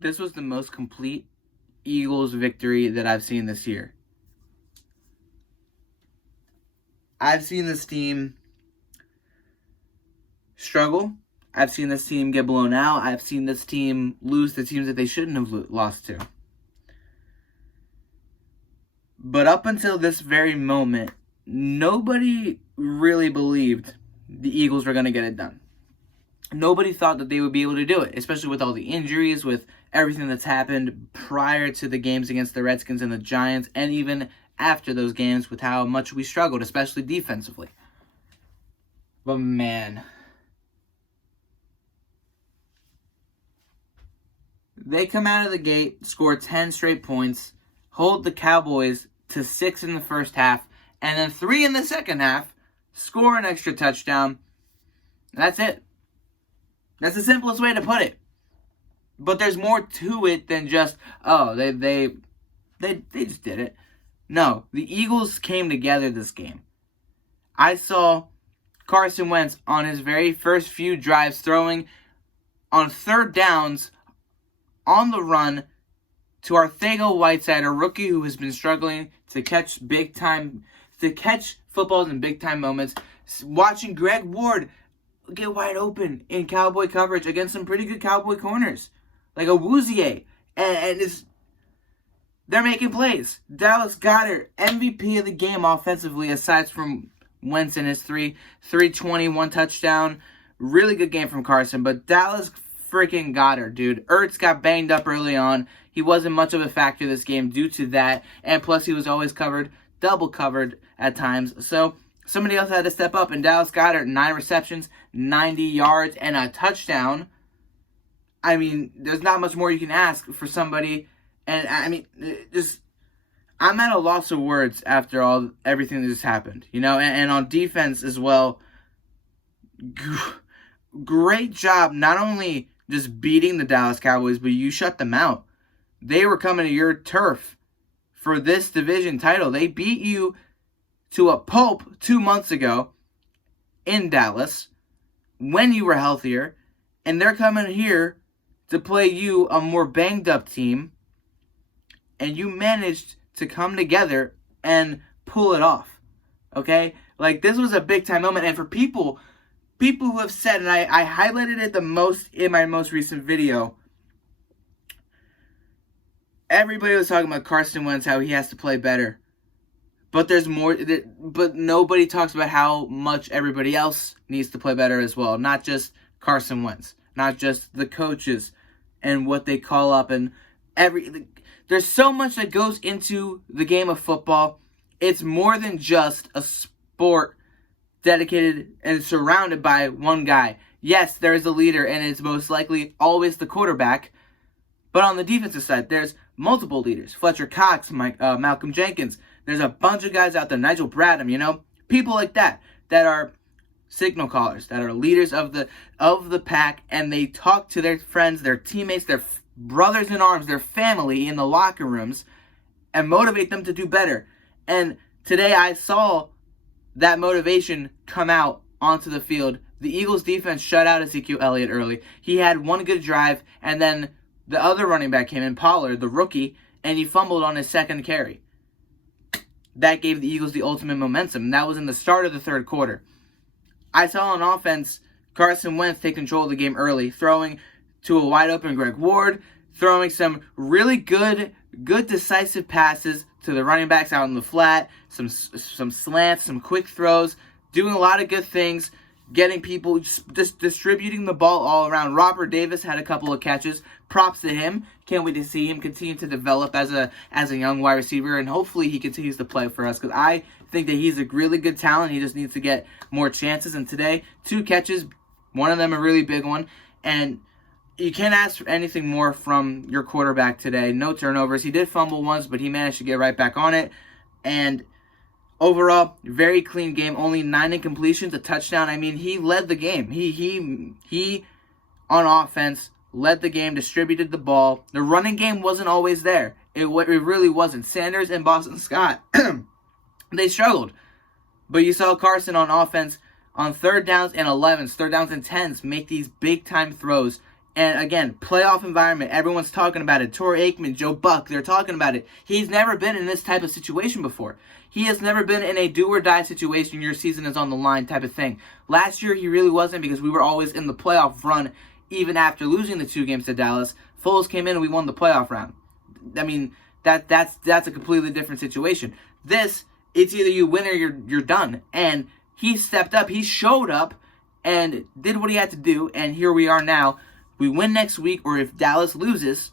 This was the most complete Eagles victory that I've seen this year. I've seen this team struggle. I've seen this team get blown out. I've seen this team lose to teams that they shouldn't have lost to. But up until this very moment, nobody really believed the Eagles were going to get it done. Nobody thought that they would be able to do it, especially with all the injuries, with everything that's happened prior to the games against the Redskins and the Giants, and even after those games with how much we struggled, especially defensively. But man, they come out of the gate, score 10 straight points, hold the Cowboys to 6 in the first half, and then 3 in the second half, score an extra touchdown. That's it. That's the simplest way to put it. But there's more to it than just, they just did it. No, the Eagles came together this game. I saw Carson Wentz on his very first few drives throwing on third downs on the run to Arcega-Whiteside, a rookie who has been struggling to catch footballs in big time moments. Watching Greg Ward get wide open in Cowboy coverage against some pretty good Cowboy corners, like a Woozier, and they're making plays. Dallas Goedert, MVP of the game offensively, aside from Wentz and his 321 touchdown. Really good game from Carson, but Dallas freaking Goedert, dude. Ertz got banged up early on. He wasn't much of a factor this game due to that, and plus he was always covered, double covered at times. So somebody else had to step up, and Dallas Goedert, 9 receptions, 90 yards, and a touchdown. I mean, there's not much more you can ask for somebody. And I mean, I'm at a loss of words after everything that just happened, and on defense as well. Great job, not only just beating the Dallas Cowboys, but you shut them out. They were coming to your turf for this division title. They beat you to a pulp 2 months ago in Dallas when you were healthier, and they're coming here to play you, a more banged up team, and you managed to come together and pull it off. Okay? Like, this was a big time moment, and for people who have said, and I highlighted it the most in my most recent video, everybody was talking about Carson Wentz, how he has to play better. But there's more. But nobody talks about how much everybody else needs to play better as well. Not just Carson Wentz. Not just the coaches and what they call up. And there's so much that goes into the game of football. It's more than just a sport dedicated and surrounded by one guy. Yes, there is a leader, and it's most likely always the quarterback. But on the defensive side, there's multiple leaders. Fletcher Cox, Malcolm Jenkins. There's a bunch of guys out there. Nigel Bradham, people like that are signal callers, that are leaders of the pack, and they talk to their friends, their teammates, their brothers in arms, their family in the locker rooms, and motivate them to do better. And today I saw that motivation come out onto the field. The Eagles defense shut out Ezekiel Elliott early. He had one good drive, and then the other running back came in, Pollard, the rookie, and he fumbled on his second carry. That gave the Eagles the ultimate momentum. And that was in the start of the third quarter. I saw on offense Carson Wentz take control of the game early, throwing to a wide open Greg Ward, throwing some really good decisive passes to the running backs out in the flat, some slants, some quick throws, doing a lot of good things, getting people, just distributing the ball all around. Robert Davis had a couple of catches. Props to him. Can't wait to see him continue to develop as a young wide receiver, and hopefully he continues to play for us, because I think that he's a really good talent. He just needs to get more chances, and today, 2 catches, one of them a really big one, and you can't ask for anything more from your quarterback today. No turnovers. He did fumble once, but he managed to get right back on it, and overall, very clean game. Only 9 incompletions, a touchdown. I mean, he led the game. He on offense led the game, distributed the ball. The running game wasn't always there. It really wasn't. Sanders and Boston Scott, they struggled. But you saw Carson on offense on third downs and 11s, third downs and 10s, make these big-time throws And again, playoff environment. Everyone's talking about it. Torrey Aikman, Joe Buck, they're talking about it. He's never been in this type of situation before. He has never been in a do-or-die situation, your season is on the line type of thing. Last year, he really wasn't because we were always in the playoff run, even after losing the 2 games to Dallas. Foles came in and we won the playoff round. I mean, that's a completely different situation. This, it's either you win or you're done. And he stepped up, he showed up, and did what he had to do, and here we are now. We win next week, or if Dallas loses,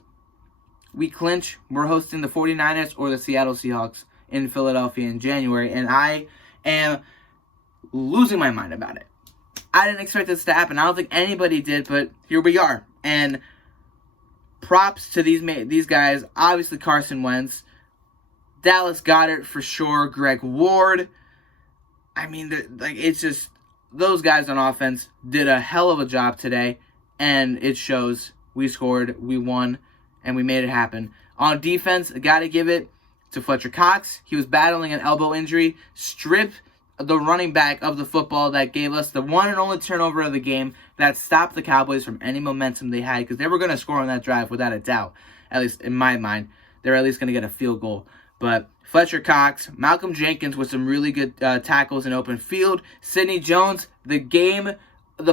we clinch. We're hosting the 49ers or the Seattle Seahawks in Philadelphia in January, and I am losing my mind about it. I didn't expect this to happen. I don't think anybody did, but here we are. And props to these guys. Obviously, Carson Wentz. Dallas Goedert for sure. Greg Ward. I mean, it's just those guys on offense did a hell of a job today, and it shows. We scored, we won, and we made it happen. On defense, I got to give it to Fletcher Cox. He was battling an elbow injury. Strip the running back of the football that gave us the one and only turnover of the game that stopped the Cowboys from any momentum they had, because they were going to score on that drive without a doubt. At least in my mind, they're at least going to get a field goal. But Fletcher Cox, Malcolm Jenkins with some really good tackles in open field. Sidney Jones, the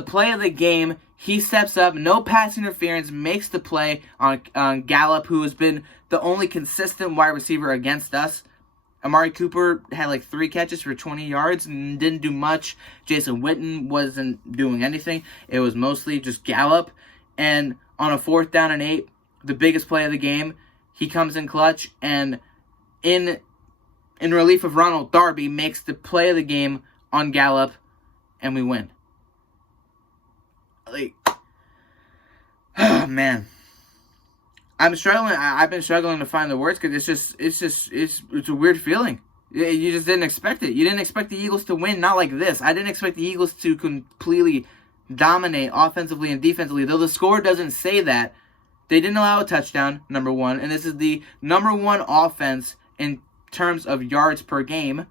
play of the game, he steps up, no pass interference, makes the play on Gallup, who has been the only consistent wide receiver against us. Amari Cooper had like 3 catches for 20 yards and didn't do much. Jason Witten wasn't doing anything. It was mostly just Gallup. And on a 4th down and 8, the biggest play of the game, he comes in clutch, and in relief of Ronald Darby, makes the play of the game on Gallup, and we win. Like, oh man, I'm struggling. I've been struggling to find the words because it's a weird feeling. You just didn't expect it. You didn't expect the Eagles to win, not like this. I didn't expect the Eagles to completely dominate offensively and defensively, though the score doesn't say that. They didn't allow a touchdown, number one, and this is the number 1 offense in terms of yards per game.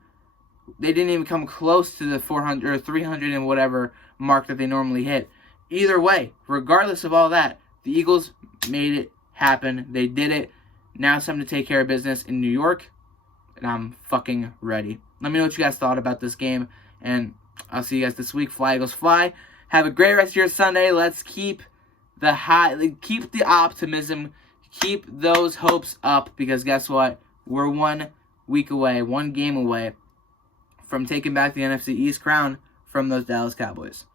They didn't even come close to the 400 or 300 and whatever mark that they normally hit. Either way, regardless of all that, the Eagles made it happen. They did it. Now it's time to take care of business in New York, and I'm fucking ready. Let me know what you guys thought about this game, and I'll see you guys this week. Fly, Eagles, fly. Have a great rest of your Sunday. Let's keep the optimism, keep those hopes up, because guess what? We're 1 week away, 1 game away from taking back the NFC East crown from those Dallas Cowboys.